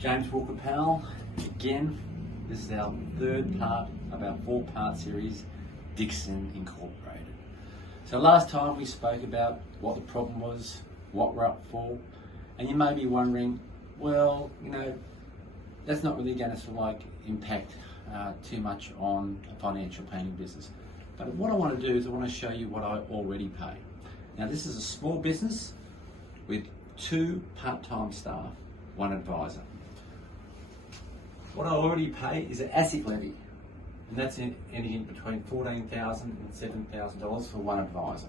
James Walker Powell. Again, this is our third part of our four-part series, Dixon Incorporated. So last time we spoke about what the problem was, what we're up for, and you may be wondering, well, you know, that's not really going to impact too much on a financial planning business. But what I want to do is I want to show you what I already pay. Now this is a small business with 2 part-time staff, 1 advisor. What I already pay is an ASIC levy, and that's anything between $14,000 and $7,000 for 1 advisor.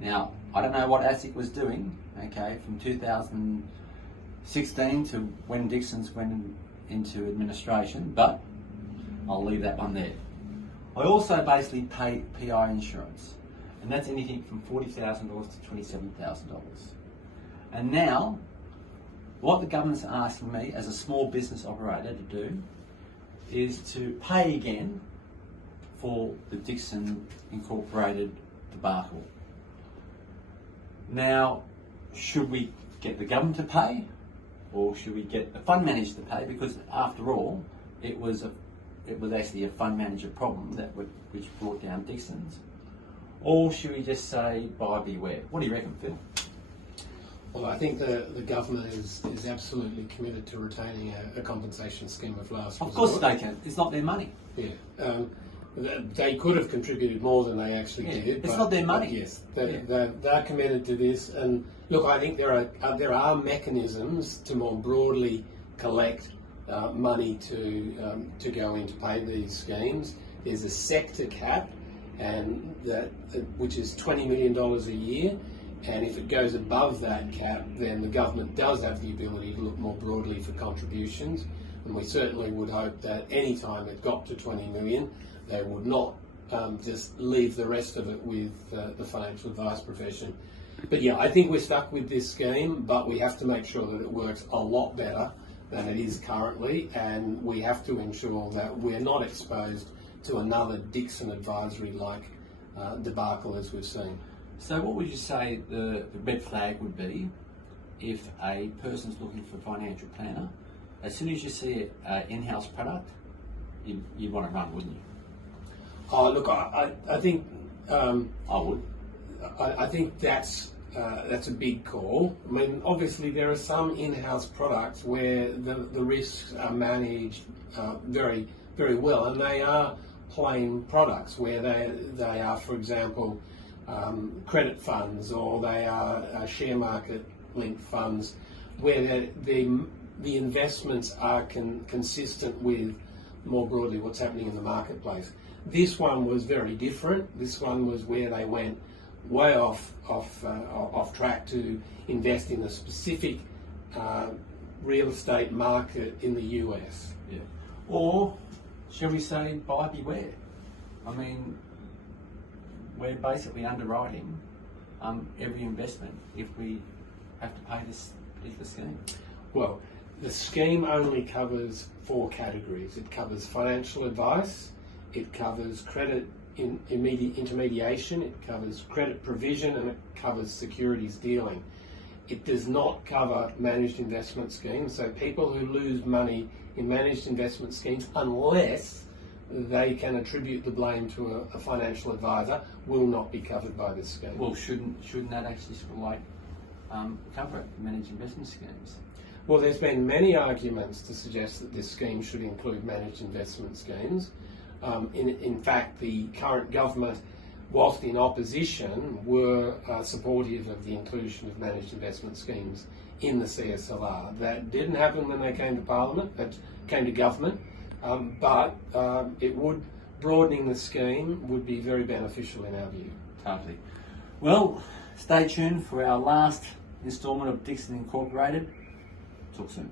Now, I don't know what ASIC was doing, okay, from 2016 to when Dixon's went into administration, but I'll leave that one there. I also basically pay PI insurance, and that's anything from $40,000 to $27,000. And now, what the government's asking me as a small business operator to do is to pay again for the Dixon Incorporated debacle. Now, should we get the government to pay, or should we get the fund manager to pay? Because after all, it was actually a fund manager problem which brought down Dixon's. Or should we just say buyer beware? What do you reckon, Phil? Well, I think the government is absolutely committed to retaining a compensation scheme of last resort. Of course they can. It's not their money. Yeah. They could have contributed more than they actually did. It's not their money. Yes, they're committed to this. And look, I think there are mechanisms to more broadly collect money to go in to pay these schemes. There's a sector cap, and which is $20 million a year. And if it goes above that cap, then the government does have the ability to look more broadly for contributions. And we certainly would hope that any time it got to 20 million, they would not just leave the rest of it with the financial advice profession. But yeah, I think we're stuck with this scheme, but we have to make sure that it works a lot better than it is currently, and we have to ensure that we're not exposed to another Dixon Advisory like debacle as we've seen. So what would you say the red flag would be if a person's looking for a financial planner? As soon as you see an in-house product, you'd want to run, wouldn't you? Oh, look, I think I would. I think that's a big call. I mean, obviously there are some in-house products where the risks are managed very, very well, and they are plain products where they are, for example, credit funds, or they are share market linked funds where the investments are consistent with more broadly what's happening in the marketplace. This one was very different. This one was where they went way off track to invest in a specific real estate market in the US. Yeah. Or shall we say buyer beware? I mean, we're basically underwriting every investment if we have to pay this particular scheme. Well, the scheme only covers 4 categories. It covers financial advice, it covers credit intermediation, it covers credit provision, and it covers securities dealing. It does not cover managed investment schemes, so people who lose money in managed investment schemes, unless they can attribute the blame to a financial advisor, will not be covered by this scheme. Well, shouldn't that actually cover it, managed investment schemes? Well, there's been many arguments to suggest that this scheme should include managed investment schemes. In fact, the current government, whilst in opposition, were supportive of the inclusion of managed investment schemes in the CSLR. That didn't happen when they came to Parliament, it came to government, but broadening the scheme would be very beneficial in our view. Totally. Well, stay tuned for our last instalment of Dixon Incorporated. Talk soon.